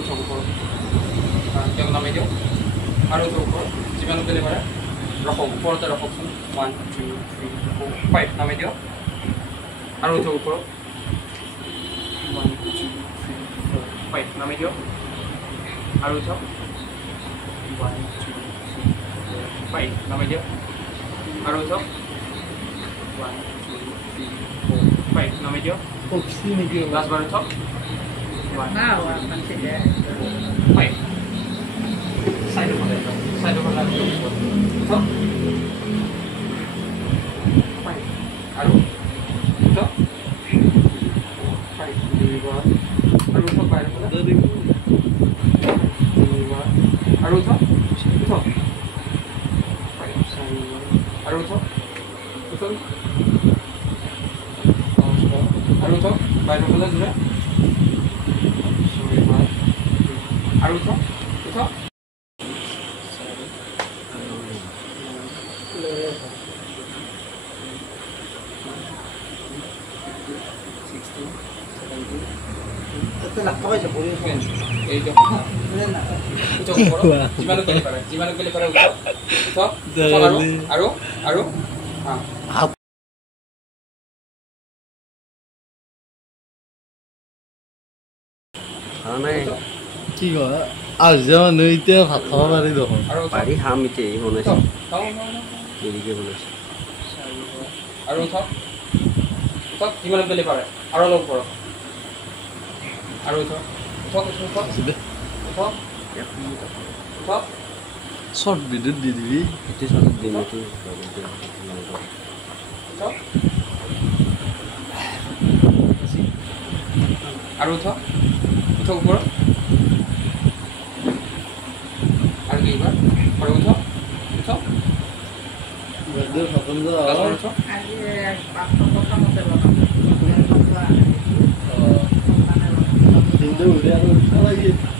উঠক ওপৰত তেওঁক নামি দিয়ক আৰু উঠক ওপৰত যিমানো গ'লে পাৰে ৰখক ওপৰতে ৰখকচোন 1 2 3 4 5 নামি দিয়ক আৰু উঠক ওপৰত 1 2 3 4 5 নামি দিয়ক আৰু উঠক 1 2 3 4 5 নামি দিয়ক আৰু উঠক 1 2 3 4 5 নামি দিয়ক লাষ্ট বাৰ উঠক 1 Now I'm going to get 5 side of the side of the top 5 aru top 5 dilibar aru top bayar pula dilibar aru top 5 dilibar aru top betul aru top bayar pula sudah aru top betul কি কয় আজি মানুহ এতিয়া ভাত খাব পাৰি দেখোন পাৰি খাম এতিয়া বনাইছে দেৰিকে বনাইছে আৰু উঠক উঠক যিমান গ'লে পাৰে আৰু অলপ কৰক আৰু উঠক উঠক উঠক উঠক উঠক শ্বৰ্ট ভিডিঅ'ত দি দিবি এতিয়া চব দিম এইটো উঠক আৰু উঠক উঠক ওপৰত আৰু কি এইবাৰ আৰু উঠক উঠক বাইদেউ খতম যা উঠক কিন্তু উলিয়াই আৰু উঠা লাগি